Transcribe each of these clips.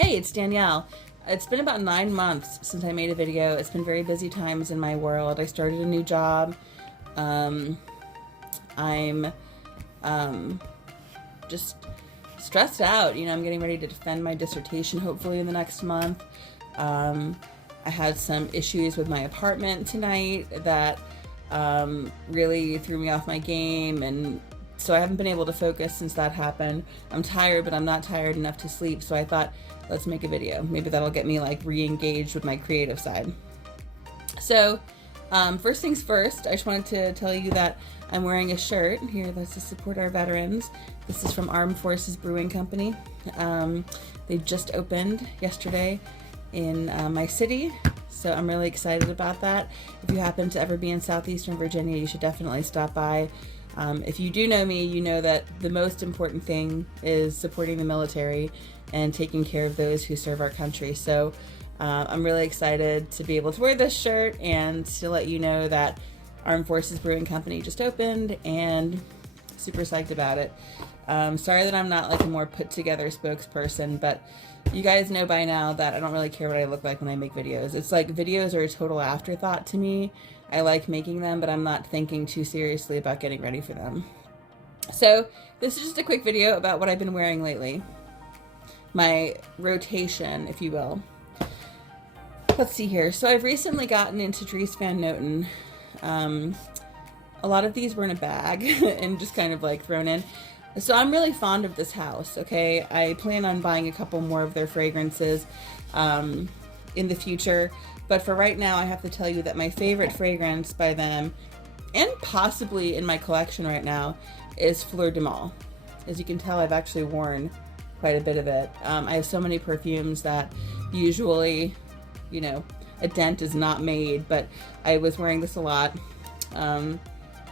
Hey, it's Danielle. It's been about 9 months since I made a video. It's been very busy times in my world. I started a new job. I'm just stressed out. You know, I'm getting ready to defend my dissertation hopefully in the next month. I had some issues with my apartment tonight that really threw me off my game, and so I haven't been able to focus since that happened. I'm tired, but I'm not tired enough to sleep, so I thought, let's make a video. Maybe that'll get me like re-engaged with my creative side. So first things first, I just wanted to tell you that I'm wearing a shirt here that's to support our veterans. This is from Armed Forces Brewing Company. They just opened yesterday in my city, so I'm really excited about that. If you happen to ever be in southeastern Virginia, you should definitely stop by. If you do know me, you know that the most important thing is supporting the military and taking care of those who serve our country. So I'm really excited to be able to wear this shirt and to let you know that Armed Forces Brewing Company just opened, and super psyched about it. Sorry that I'm not like a more put together spokesperson, but you guys know by now that I don't really care what I look like when I make videos. It's like videos are a total afterthought to me. I like making them, but I'm not thinking too seriously about getting ready for them. So this is just a quick video about what I've been wearing lately. My rotation, if you will. Let's see here. So I've recently gotten into Dries Van Noten. A lot of these were in a bag and just kind of like thrown in. So I'm really fond of this house, okay? I plan on buying a couple more of their fragrances in the future. But for right now, I have to tell you that my favorite fragrance by them, and possibly in my collection right now, is Fleur de Mal. As you can tell, I've actually worn quite a bit of it. I have so many perfumes that usually, you know, a dent is not made, but I was wearing this a lot.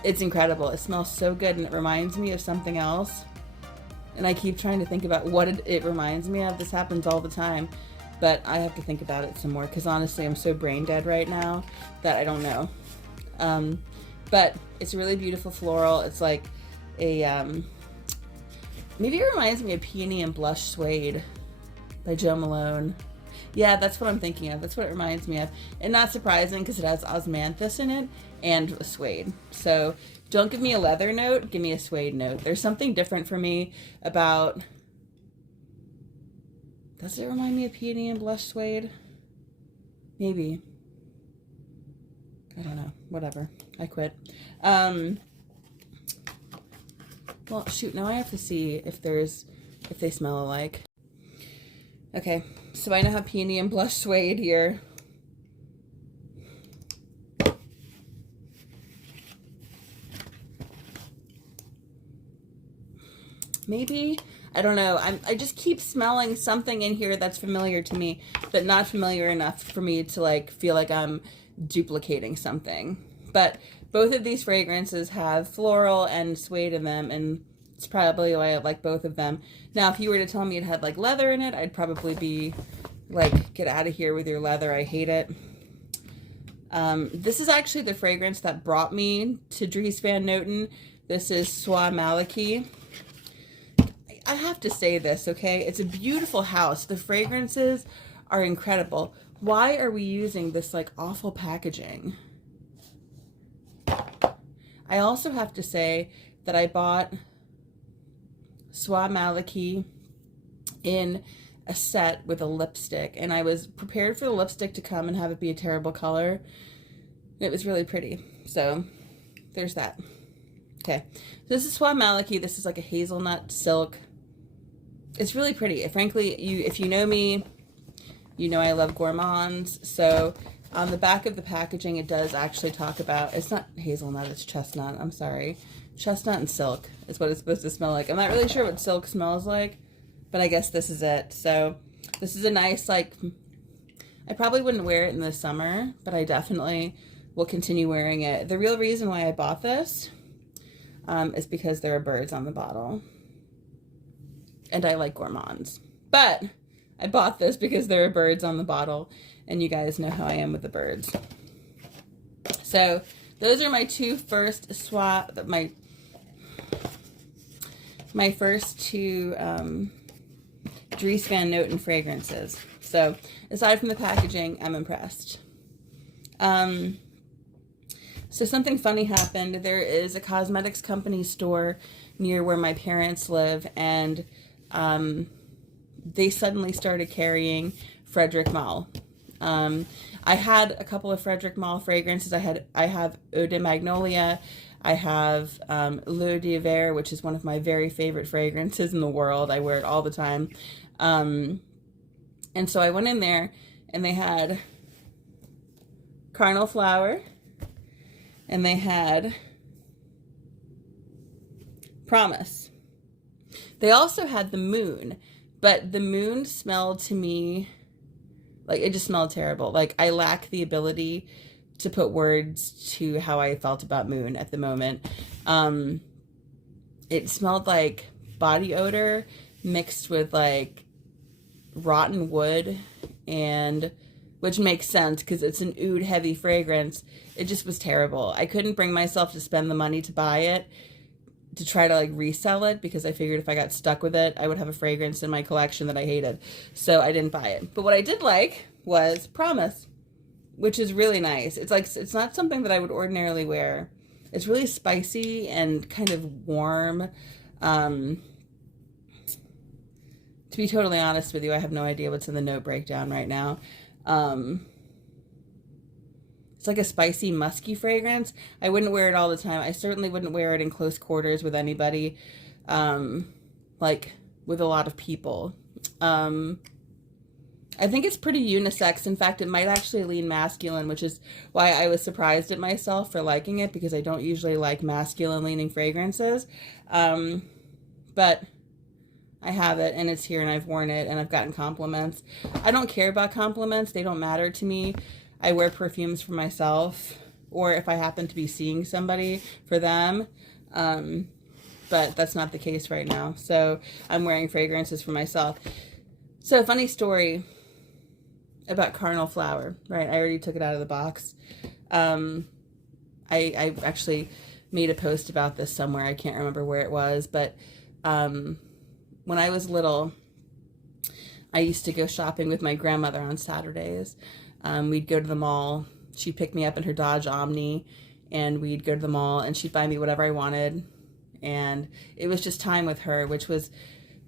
It's incredible. It smells so good, and it reminds me of something else. And I keep trying to think about what it reminds me of. This happens all the time. But I have to think about it some more, because honestly I'm so brain dead right now that I don't know. But it's a really beautiful floral. It's like a, maybe it reminds me of Peony and Blush Suede by Jo Malone. Yeah, that's what I'm thinking of. That's what it reminds me of. And not surprising, because it has osmanthus in it and suede. So don't give me a leather note, give me a suede note. There's something different for me about... Does it remind me of Peony and Blush Suede? Maybe. I don't know. Whatever. I quit. Well, shoot. Now I have to see if they smell alike. Okay. So I now have Peony and Blush Suede here. Maybe... I don't know. I just keep smelling something in here that's familiar to me, but not familiar enough for me to like feel like I'm duplicating something. But both of these fragrances have floral and suede in them, and it's probably why I like both of them. Now, if you were to tell me it had like leather in it, I'd probably be like, get out of here with your leather. I hate it. This is actually the fragrance that brought me to Dries Van Noten. This is Soie Maliki. I have to say this, okay? It's a beautiful house. The fragrances are incredible. Why are we using this like awful packaging? I also have to say that I bought Soie Maliki in a set with a lipstick, and I was prepared for the lipstick to come and have it be a terrible color. It was really pretty. So there's that. Okay, so this is Soie Maliki. This is like a hazelnut silk. It's really pretty. Frankly, if you know me, you know I love gourmands. So on the back of the packaging, it does actually talk about, it's not hazelnut, it's chestnut. I'm sorry. Chestnut and silk is what it's supposed to smell like. I'm not really sure what silk smells like, but I guess this is it. So this is a nice, like, I probably wouldn't wear it in the summer, but I definitely will continue wearing it. The real reason why I bought this is because there are birds on the bottle. And I like gourmands. But I bought this because there are birds on the bottle, and you guys know how I am with the birds. So those are my two first my first two Dries Van Noten fragrances. So aside from the packaging, I'm impressed. So something funny happened. There is a cosmetics company store near where my parents live, and they suddenly started carrying Frederic Malle. I had a couple of Frederic Malle fragrances. I have Eau de Magnolia. I have L'Eau d'Hiver, which is one of my very favorite fragrances in the world. I wear it all the time. And so I went in there, and they had Carnal Flower, and they had Promise. They also had the Moon, but the Moon smelled to me like it just smelled terrible. Like I lack the ability to put words to how I felt about Moon at the moment. It smelled like body odor mixed with like rotten wood, and which makes sense because it's an oud heavy fragrance. It just was terrible. I couldn't bring myself to spend the money to buy it, to try to like resell it, because I figured if I got stuck with it, I would have a fragrance in my collection that I hated. So I didn't buy it. But what I did like was Promise, which is really nice. It's like, it's not something that I would ordinarily wear. It's really spicy and kind of warm. To be totally honest with you, I have no idea what's in the note breakdown right now. It's like a spicy, musky fragrance. I wouldn't wear it all the time. I certainly wouldn't wear it in close quarters with anybody, like with a lot of people. I think it's pretty unisex. In fact, it might actually lean masculine, which is why I was surprised at myself for liking it, because I don't usually like masculine-leaning fragrances. But I have it, and it's here, and I've worn it, and I've gotten compliments. I don't care about compliments. They don't matter to me. I wear perfumes for myself, or if I happen to be seeing somebody, for them. But that's not the case right now. So I'm wearing fragrances for myself. So funny story about Carnal Flower, right? I already took it out of the box. I actually made a post about this somewhere. I can't remember where it was, but when I was little, I used to go shopping with my grandmother on Saturdays. We'd go to the mall. She'd pick me up in her Dodge Omni, and we'd go to the mall, and she'd buy me whatever I wanted. And it was just time with her, which was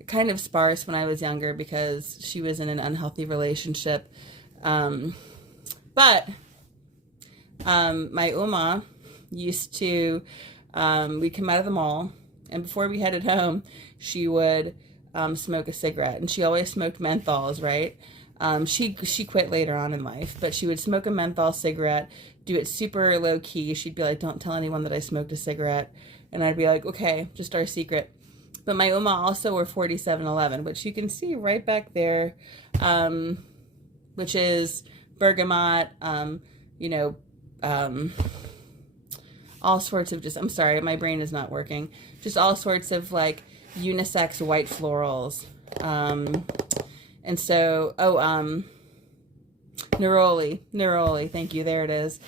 kind of sparse when I was younger because she was in an unhealthy relationship. But my Oma used to, we'd come out of the mall, and before we headed home, she would smoke a cigarette, and she always smoked menthols, right? She quit later on in life, but she would smoke a menthol cigarette, do it super low key. She'd be like, "Don't tell anyone that I smoked a cigarette." And I'd be like, "Okay, just our secret." But my Oma also wore 4711, which you can see right back there, which is bergamot, all sorts of I'm sorry, my brain is not working. Just all sorts of like unisex white florals. And so, Neroli, thank you, there it is.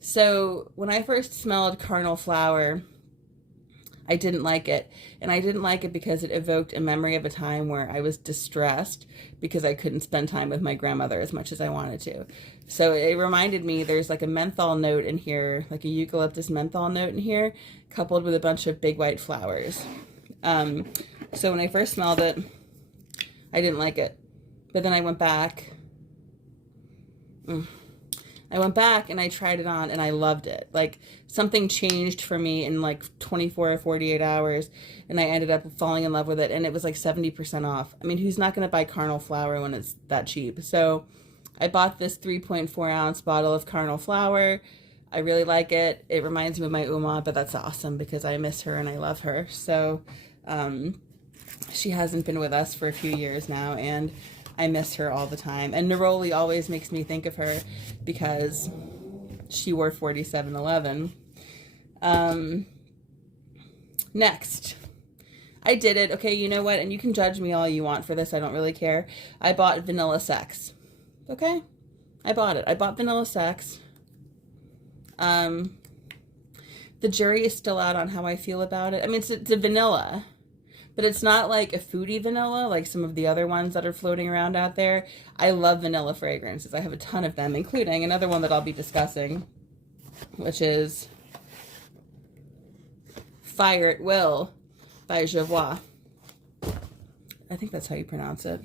So when I first smelled Carnal Flower, I didn't like it. And I didn't like it because it evoked a memory of a time where I was distressed because I couldn't spend time with my grandmother as much as I wanted to. So it reminded me there's like a menthol note in here, like a eucalyptus menthol note in here, coupled with a bunch of big white flowers. So when I first smelled it, I didn't like it. But then I went back. And I tried it on, and I loved it. Like, something changed for me in like 24 or 48 hours, and I ended up falling in love with it, and it was like 70% off. I mean, who's not going to buy Carnal Flower when it's that cheap? So I bought this 3.4 ounce bottle of Carnal Flower. I really like it. It reminds me of my Uma, but that's awesome because I miss her and I love her. So she hasn't been with us for a few years now, and I miss her all the time. And Neroli always makes me think of her because she wore 4711. Next. I did it. Okay, you know what? And you can judge me all you want for this. I don't really care. I bought Vanilla Sex. Okay? I bought it. I bought Vanilla Sex. The jury is still out on how I feel about it. I mean, it's a vanilla. but it's not like a foodie vanilla like some of the other ones that are floating around out there. I love vanilla fragrances. I have a ton of them, including another one that I'll be discussing, which is Fire at Will by Jovois. I think that's how you pronounce it.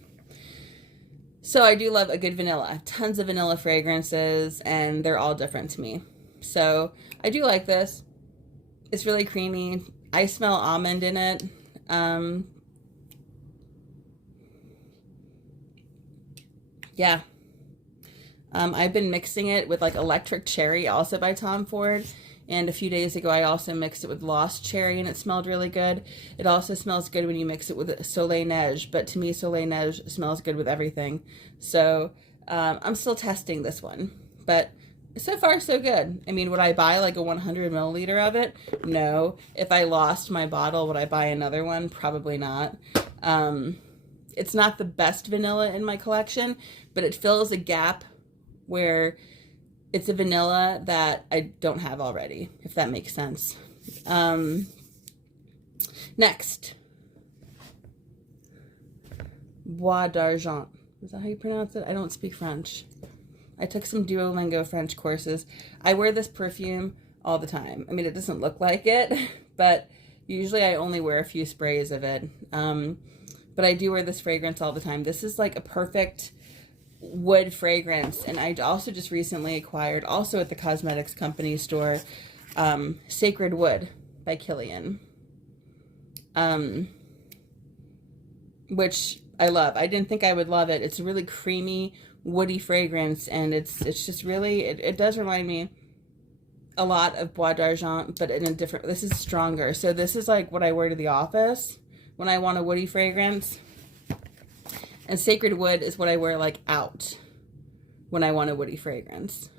So I do love a good vanilla. Tons of vanilla fragrances, and they're all different to me. So I do like this. It's really creamy. I smell almond in it. Yeah. I've been mixing it with like Electric Cherry, also by Tom Ford. And a few days ago, I also mixed it with Lost Cherry, and it smelled really good. It also smells good when you mix it with Soleil Neige, but to me, Soleil Neige smells good with everything. So I'm still testing this one, but so far so good. I mean, would I buy like a 100 milliliter of it? No. If I lost my bottle, would I buy another one? Probably not. It's not the best vanilla in my collection, but it fills a gap where it's a vanilla that I don't have already, if that makes sense. Next. Bois d'Argent. Is that how you pronounce it? I don't speak French. I took some Duolingo French courses. I wear this perfume all the time. I mean, it doesn't look like it, but usually I only wear a few sprays of it. But I do wear this fragrance all the time. This is like a perfect wood fragrance, and I also just recently acquired, also at the cosmetics company store, Sacred Wood by Kilian, which I love. I didn't think I would love it. It's a really creamy, woody fragrance, and it's just really, it does remind me a lot of Bois d'Argent, but in a different, this is stronger. So this is like what I wear to the office when I want a woody fragrance. And Sacred Wood is what I wear like out when I want a woody fragrance,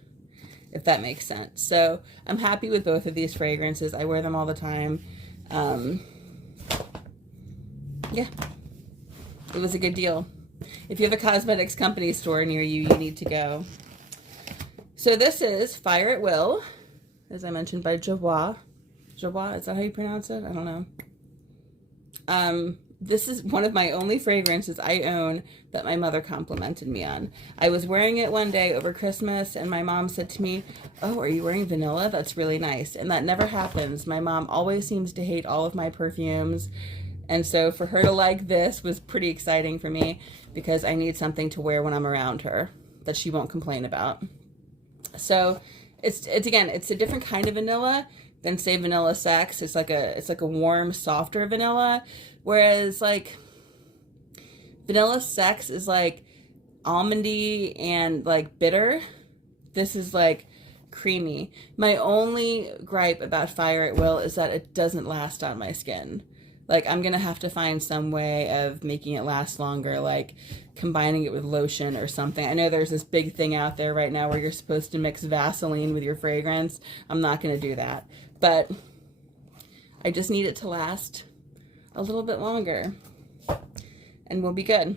if that makes sense. So I'm happy with both of these fragrances. I wear them all the time. Yeah, it was a good deal. If you have a cosmetics company store near you, you need to go. So this is Fire at Will, as I mentioned, by Jovois. Jovois, is that how you pronounce it? I don't know. This is one of my only fragrances I own that my mother complimented me on. I was wearing it one day over Christmas, and my mom said to me, "Oh, are you wearing vanilla? That's really nice." And that never happens. My mom always seems to hate all of my perfumes. And so for her to like this was pretty exciting for me, because I need something to wear when I'm around her that she won't complain about. So it's again, it's a different kind of vanilla than, say, Vanilla Sex. It's like a warm, softer vanilla. Whereas like Vanilla Sex is like almondy and like bitter. This is like creamy. My only gripe about Fire at Will is that it doesn't last on my skin. Like, I'm gonna have to find some way of making it last longer, like combining it with lotion or something. I know there's this big thing out there right now where you're supposed to mix Vaseline with your fragrance. I'm not gonna do that, but I just need it to last a little bit longer, and we'll be good.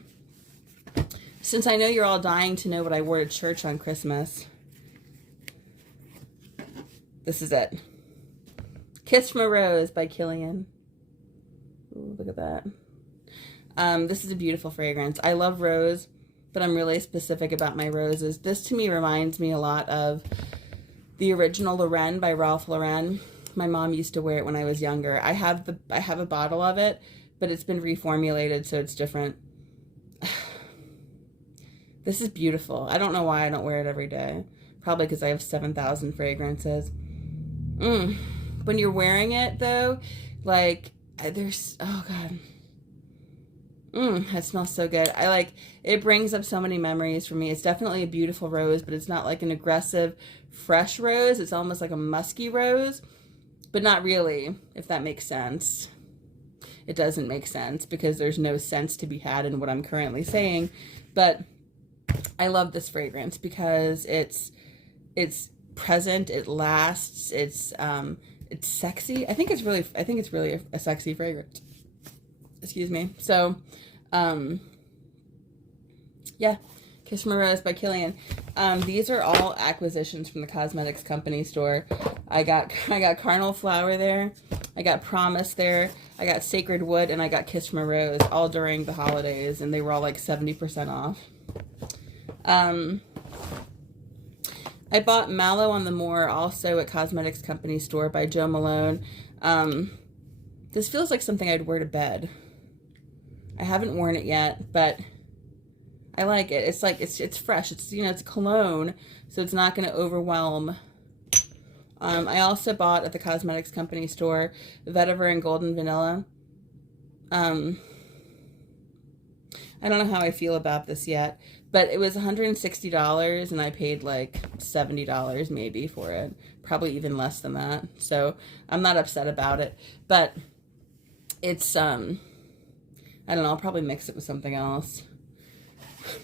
Since I know you're all dying to know what I wore to church on Christmas, this is it. Kiss from a Rose by Kilian. Ooh, look at that. This is a beautiful fragrance. I love rose, but I'm really specific about my roses. This to me reminds me a lot of the original Lorraine by Ralph Lauren. My mom used to wear it when I was younger. I have a bottle of it, but it's been reformulated, so it's different. This is beautiful. I don't know why I don't wear it every day. Probably because I have 7,000 fragrances. When you're wearing it, though, like, there's, oh God. That smells so good. It brings up so many memories for me. It's definitely a beautiful rose, but it's not like an aggressive, fresh rose. It's almost like a musky rose, but not really, if that makes sense. It doesn't make sense because there's no sense to be had in what I'm currently saying, but I love this fragrance because it's present, it lasts, it's sexy. I think it's really a sexy fragrance. Excuse me. So, yeah, Kiss from a Rose by Kilian. These are all acquisitions from the cosmetics company store. I got Carnal Flower there. I got Promise there. I got Sacred Wood, and I got Kiss from a Rose, all during the holidays, and they were all like 70% off. I bought Mallow on the Moor, also at Cosmetics Company Store by Jo Malone. This feels like something I'd wear to bed. I haven't worn it yet, but I like it. It's like, it's fresh. It's, you know, it's cologne, so it's not going to overwhelm. I also bought at the Cosmetics Company Store Vetiver and Golden Vanilla. I don't know how I feel about this yet, but it was $160 and I paid like $70 maybe for it. Probably even less than that. So I'm not upset about it, but it's, I don't know, I'll probably mix it with something else.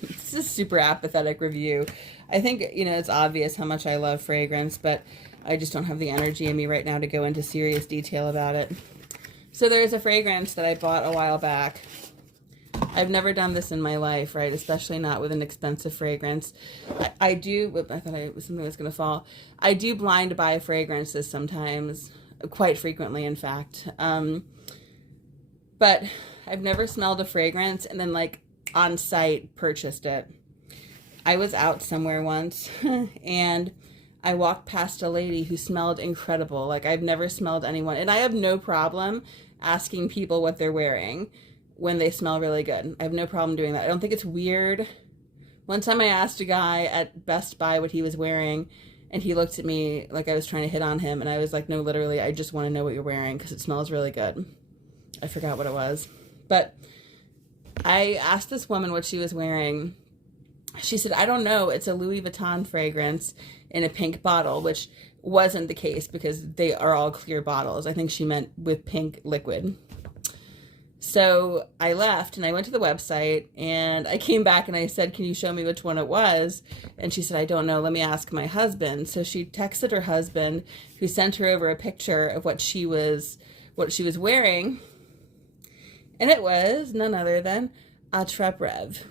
This is a super apathetic review. I think, you know, it's obvious how much I love fragrance, but I just don't have the energy in me right now to go into serious detail about it. So there's a fragrance that I bought a while back. I've never done this in my life, right? Especially not with an expensive fragrance. I do, I thought something was going to fall. I do blind buy fragrances sometimes, quite frequently, in fact. But I've never smelled a fragrance and then like on site purchased it. I was out somewhere once and I walked past a lady who smelled incredible. Like I've never smelled anyone, and I have no problem asking people what they're wearing when they smell really good. I have no problem doing that. I don't think it's weird. One time I asked a guy at Best Buy what he was wearing, and he looked at me like I was trying to hit on him, and I was like, no, literally, I just want to know what you're wearing because it smells really good. I forgot what it was. But I asked this woman what she was wearing. She said, I don't know, it's a Louis Vuitton fragrance in a pink bottle, which wasn't the case because they are all clear bottles. I think she meant with pink liquid. So I left and I went to the website and I came back and I said, can you show me which one it was? And she said, I don't know, let me ask my husband. So she texted her husband, who sent her over a picture of what she was wearing. And it was none other than A Trap Rev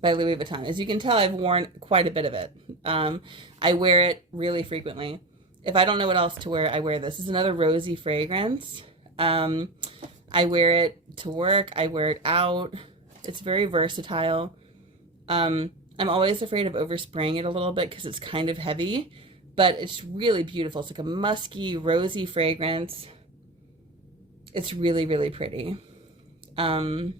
by Louis Vuitton. As you can tell, I've worn quite a bit of it. I wear it really frequently. If I don't know what else to wear, I wear this. This is another rosy fragrance. I wear it to work. I wear it out. It's very versatile. I'm always afraid of overspraying it a little bit because it's kind of heavy, but it's really beautiful. It's like a musky, rosy fragrance. It's really, really pretty. Again,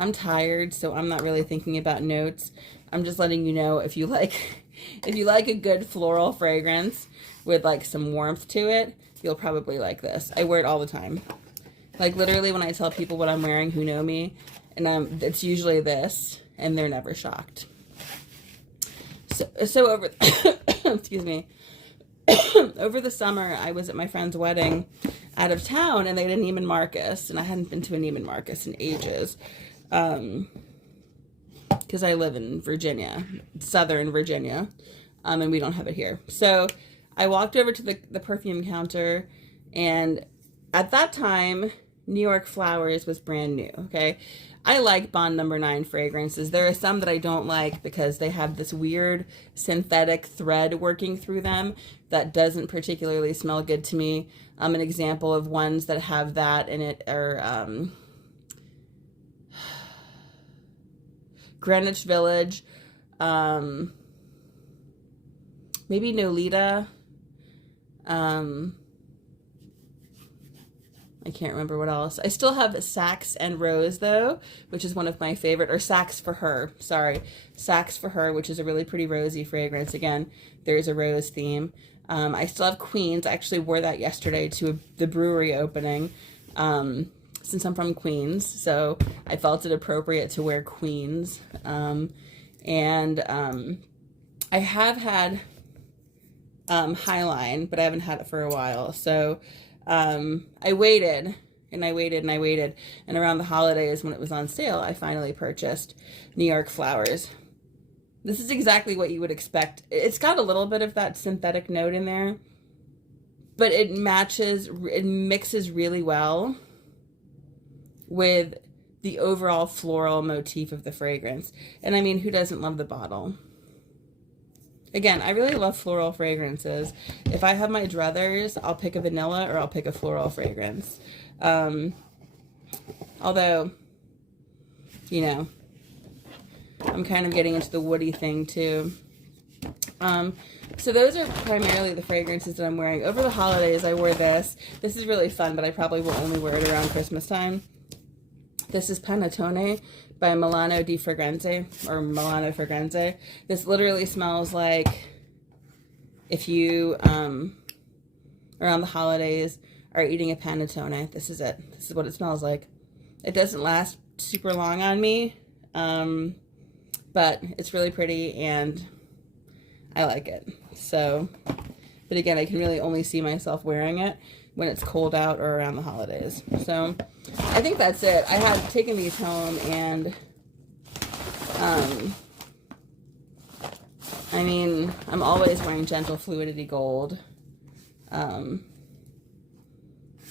I'm tired, so I'm not really thinking about notes. I'm just letting you know if you like a good floral fragrance with like some warmth to it, you'll probably like this. I wear it all the time. Like literally when I tell people what I'm wearing who know me, and it's usually this, and they're never shocked. So over excuse me. Over the summer, I was at my friend's wedding out of town, and they had a Neiman Marcus, and I hadn't been to a Neiman Marcus in ages. Because I live in Virginia, Southern Virginia, and we don't have it here. So I walked over to the perfume counter, and at that time, New York Flowers was brand new, okay? I like Bond No. 9 fragrances. There are some that I don't like because they have this weird synthetic thread working through them that doesn't particularly smell good to me. An example of ones that have that in it are Greenwich Village, maybe Nolita, I can't remember what else. I still have Saxe and Rose, though, which is one of my favorite, or Saxe for Her, sorry. Saxe for Her, which is a really pretty rosy fragrance. Again, there's a rose theme. I still have Queens. I actually wore that yesterday to the brewery opening, since I'm from Queens, so I felt it appropriate to wear Queens. I have had Highline, but I haven't had it for a while, so I waited, and I waited, and I waited, and around the holidays when it was on sale, I finally purchased New York Flowers. This is exactly what you would expect. It's got a little bit of that synthetic note in there, but it mixes really well with the overall floral motif of the fragrance. And I mean, who doesn't love the bottle? Again, I really love floral fragrances. If I have my druthers, I'll pick a vanilla or I'll pick a floral fragrance. Although, you know, I'm kind of getting into the woody thing too. So those are primarily the fragrances that I'm wearing. Over the holidays, I wore this. This is really fun, but I probably will only wear it around Christmas time. This is Panettone by Milano di Fragranze, or Milano Fragranze. This literally smells like if you, around the holidays, are eating a panettone. This is it. This is what it smells like. It doesn't last super long on me, but it's really pretty and I like it. So, but again, I can really only see myself wearing it when it's cold out or around the holidays. So I think that's it. I had taken these home and, I mean, I'm always wearing Gentle Fluidity Gold. I'm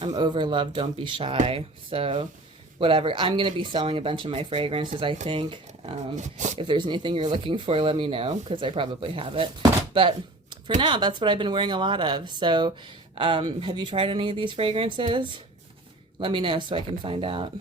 over love, don't be shy. So whatever. I'm going to be selling a bunch of my fragrances, I think. If there's anything you're looking for, let me know, because I probably have it. But for now, that's what I've been wearing a lot of. So have you tried any of these fragrances? Let me know so I can find out.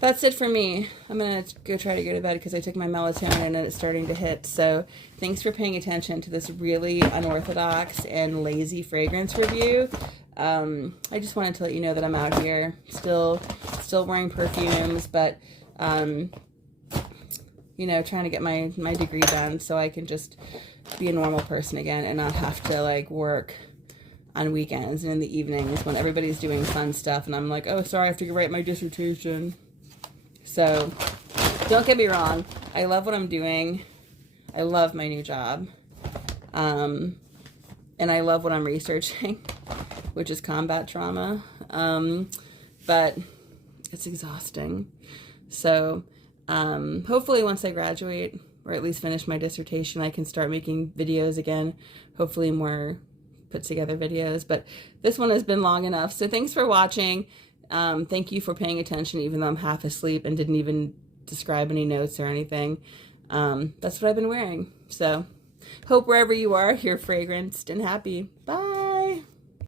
That's it for me. I'm going to go try to go to bed because I took my melatonin and it's starting to hit. So thanks for paying attention to this really unorthodox and lazy fragrance review. I just wanted to let you know that I'm out here still wearing perfumes, but you know, trying to get my degree done so I can just be a normal person again and not have to like work on weekends and in the evenings when everybody's doing fun stuff and I'm like, oh, sorry, I have to go write my dissertation. So don't get me wrong, I love what I'm doing. I love my new job. And I love what I'm researching, which is combat trauma. But it's exhausting. So hopefully once I graduate, or at least finish my dissertation, I can start making videos again. Hopefully more put together videos. But this one has been long enough. So thanks for watching. Thank you for paying attention, even though I'm half asleep and didn't even describe any notes or anything. That's what I've been wearing. So hope wherever you are, you're fragranced and happy. Bye.